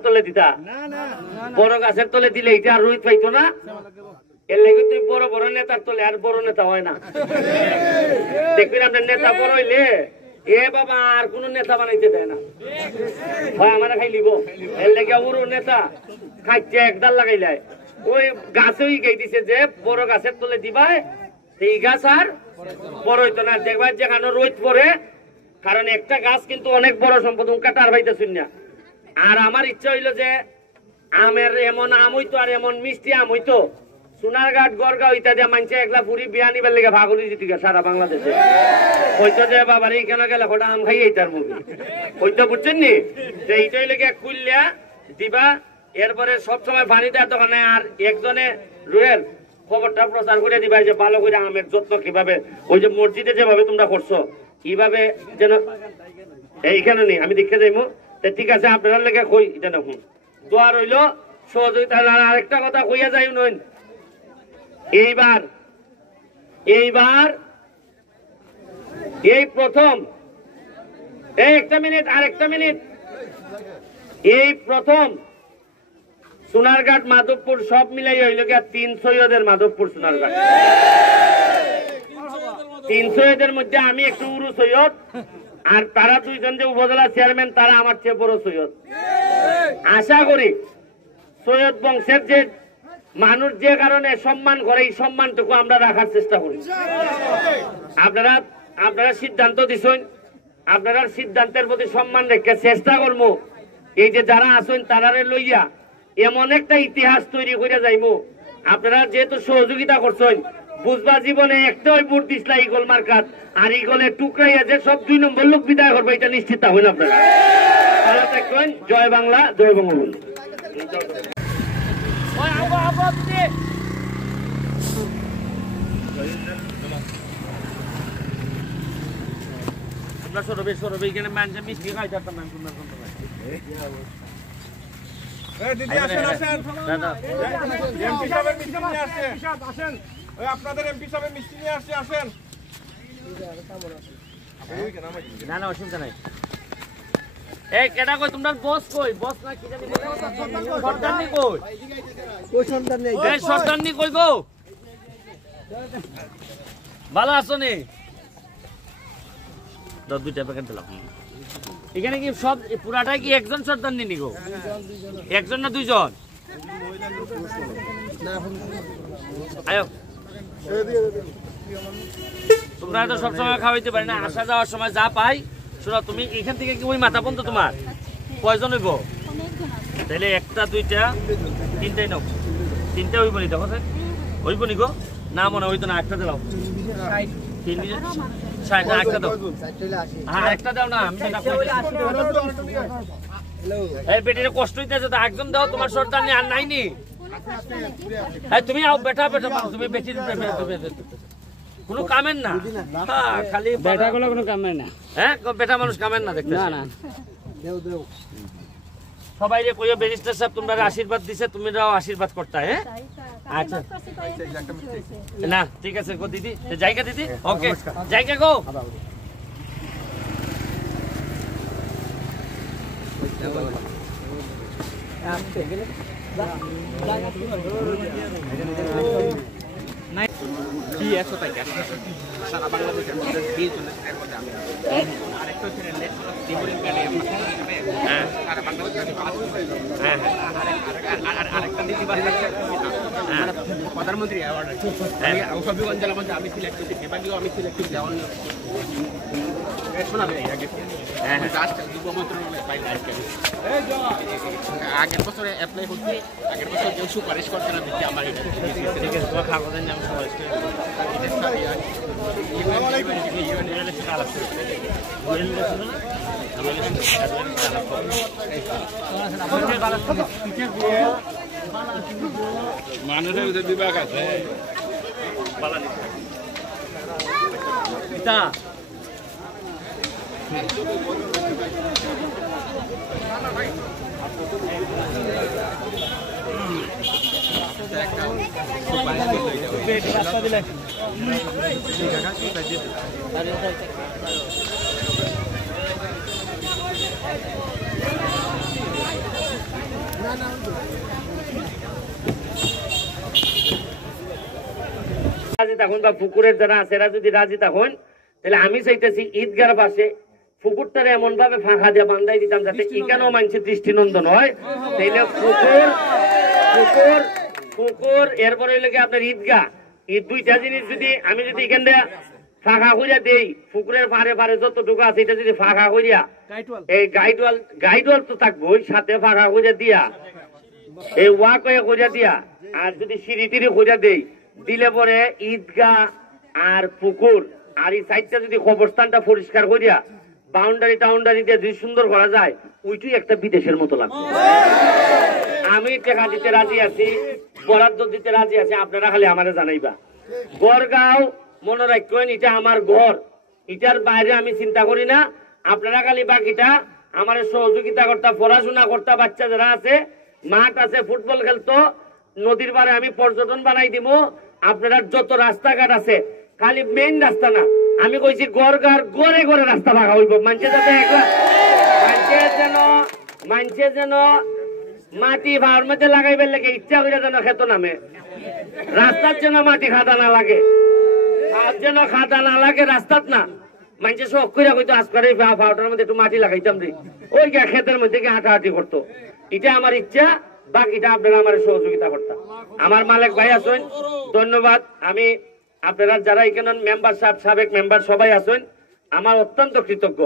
গাছের তলে দিতা বড় গাছের তলে দিলে এটা আর রোহিত পাইতো না এর লেগে তুই বড় বড় নেতার তলে আর বড় নেতা হয় না দেখবেন আপনার নেতা বড় হইলে এ বাবা আর কোন নেতা বানাইতে দেয় না হয় আমার খাই লিব এর লেগে ওর নেতা খাইতে একদাল লাগাইলাই ওই গাছে ওই গাই দিছে যে বড় গাছের তলে দিবাই এই গাছ আর বড় হইতো না দেখবা যেখানে রোদ পড়ে কারণ একটা গাছ কিন্তু অনেক বড় সম্পদ কাটার ভাইতে শুন না আর আমার ইচ্ছা হইলো যে আমের এমন আম হইতো আর এমন মিষ্টি আম হইতো সোনারঘাট গড়গাঁও ইত্যাদি মানছে একলা পুরি বিয়া নিবার লেগে ভাগলি দিতে সারা বাংলাদেশে হইতো যে বাবার এইখানে গেলে ওটা আম খাই এইটার মুভি হইতো বুঝছেন নি যে এইটাই লেগে কুললিয়া দিবা এরপরে সবসময় পানি দেওয়ার দোকানে আর একজনে রুয়েল খবরটা প্রচার করে দিবা যে ভালো করে আমের যত্ন কিভাবে ওই যে মসজিদে যেভাবে তোমরা করছো কিভাবে যেন এইখানে নেই আমি দেখে যাইমু ঠিক আছে আপনারা লেগে কই এটা দেখুন দোয়া রইল সহযোগিতা আরেকটা কথা কইয়া যাই নয় এইবার এই প্রথম একটা মিনিট আরেকটা মিনিট এই প্রথম সোনারঘাট মাধবপুর সব মিলাই হইল গিয়া 3 সৈয়দের মাধবপুর সোনারঘাট 3 সৈয়দের মধ্যে আমি একটু উরু সৈয়দ আর তারা দুইজন যে উপজেলা চেয়ারম্যান তারা আমার চেয়ে বড় সৈয়দ আশা করি সৈয়দ বংশের যে মানুষ যে কারণে সম্মান করে এই সম্মানটুকু আমরা রাখার চেষ্টা করি আপনারা সিদ্ধান্ত দিছেন আপনারা সিদ্ধান্তের প্রতি সম্মান রেখে চেষ্টা করবো এই যে যারা আছেন তারারে লইয়া এমন একটা ইতিহাস তৈরি করে যাইবো আপনারা যেহেতু সহযোগিতা করছেন বুঝবা জীবনে একটাই ভোট দিসলা ইগল মার্কাত আর ইগলের টুকরাই আছে সব 2 নম্বর লোক বিদায় করবো এটা নিশ্চিত হইন আপনারা তারা দেখবেন জয় বাংলা জয় বঙ্গবন্ধু আমরা সরবে এখানে মানুষের মিষ্টি খাই যাতাম না আপনাদের এমপি সাহেব মিষ্টি নিয়ে আসছে আসেন না না অসুবিধা নাই এই কেডা কই তোমরা বস কই বস না কি জানি সর্দারনি কই কই সর্দারনি এই সর্দারনি কই গো ভালো আছো নি 2টা প্যাকেট দিলাম এখানে কি সব পুরাটাই কি একজন সর্দারনি নি গো একজন না দুইজন আয়ো তোমরা তো সবসময় খাওয়াইতে পারি না আসা যাওয়ার সময় যা পাই শোনো তুমি এখান থেকে কি ওই মাথা পর্যন্ত তোমার কয়জন হইব তাহলে 1টা 2টা 3টাই নাও 3টা হইব নি দেখো হইব নি গো না মনে হইতো না একটা দাও 60 একটা দাও হ্যাঁ একটা দাও না আমি এই বেটির কষ্ট হইতেছে তো একদম দাও তোমার সর্দার নি আর নাইনি তুমি আও বেটা তুমি বেটির কোনো কামের না খালি বেটা গুলো কোনো কামের না হ্যাঁ বেটা মানুষ কামের না দেখতে না না সবাই রে কইও ব্যারিস্টার সাহেব তোমরা আশীর্বাদ দিছে তুমিরাও আশীর্বাদ করতে হ্যাঁ আচ্ছা না ঠিক আছে গো দিদি জায়গা দিদি ওকে জায়গা গো সারা বাংলাদেশের মধ্যে 20 জনের এর মধ্যে আমি আরেকটা ছেলে নেট টিমুরিং গাড়ি হ্যাঁ সারা বাংলাদেশে 5 হ্যাঁ আরেকটা দিদি বাড়ছে হ্যাঁ প্রধানমন্ত্রী অ্যাওয়ার্ড আমি সবিগঞ্জ জেলার মধ্যে আমি সিলেক্ট করছি বিভাগীয় আমি সিলেক্ট করছি দেওয়ান শোনাবে আগে হ্যাঁ লাস্ট যুব মন্ত্রণালয় পাই আজকে আগের বছরে অ্যাপ্লাই করছি আগের বছর কেউ সুপারিশ করতে না দিতে আমার এটা ঠিক আছে তোমার কাগজের নাম সুপারিশ করে মানুষের বিভাগ আছে রাস্তা দিলে রাজি থাকুন বা পুকুরের যারা আছে এরা যদি রাজি থাকুন তাহলে আমি চাইতেছি ঈদগার পাশে পুকুরটারে এমন ভাবে ফাঁকা দিয়ে বান্ধাই দিতাম যাতে এখানেও মানুষের দৃষ্টিনন্দন হয়। তাইলে পুকুর এরপরে হইলে আপনার ঈদগাহ, এই দুইটা জিনিস যদি আমি যদি এখান দিয়ে ফাঁকা করিয়া দেই, পুকুরের পারে পারে যতটুকু আছে এটা যদি ফাঁকা করিয়া এই গাইডওয়াল তো থাকবো ওই সাথে ফাঁকা করিয়া দিয়া এই ওয়াক হয়ে করিয়া দিয়া আর যদি সিঁড়ি টিড়ি করিয়া দেই দিলে পরে ঈদগাহ আর পুকুর আর এই সাইডটা যদি কবরস্থানটা পরিষ্কার করিয়া বাউন্ডারি টাউন্ডারি দিয়ে যদি সুন্দর করা যায় ওইটাই একটা বিদেশের মতো লাগবে। আমি টাকা দিতে রাজি আছি, বরাদ্দ দিতে রাজি আছি, আপনারা খালি আমারে জানাইবা। গড়গাঁও মনে রাখবেন এটা আমার ঘর, এটার বাইরে আমি চিন্তা করি না। আপনারা খালি বাকিটা আমার সহযোগিতা করতা, পড়াশোনা করতা, বাচ্চা যারা আছে মাঠ আছে ফুটবল খেলতো, নদীর পাড়ে আমি পর্যটন বানাই দিব। আপনারা যত রাস্তাঘাট আছে খালি মেইন রাস্তা না, আমি কইছি গড়গাঁর গড়ে গড়ে রাস্তা ভাঙা হইব। মানুষে যাতে মানুষে যেন মাটি ভাড়ার মধ্যে লাগাইবার লাগে ইচ্ছা করে যেন খেত নামে, রাস্তার যেন মাটি খাদা না লাগে, আর যেন খাদা না লাগে রাস্তাত না। মানুষের শখ করে কইতো আজ করে ফাউটার মধ্যে একটু মাটি লাগাইতাম রে, ওই ক্ষেতের মধ্যে হাঁটাহাঁটি করতো। এটা আমার ইচ্ছা, বাকিটা আপনারা আমার সহযোগিতা করতাম। আমার মালিক ভাই আছেন, ধন্যবাদ। আমি আপনারা যারা এখানে মেম্বার সাহেব সাবেক মেম্বার সবাই আছেন আমার অত্যন্ত কৃতজ্ঞ।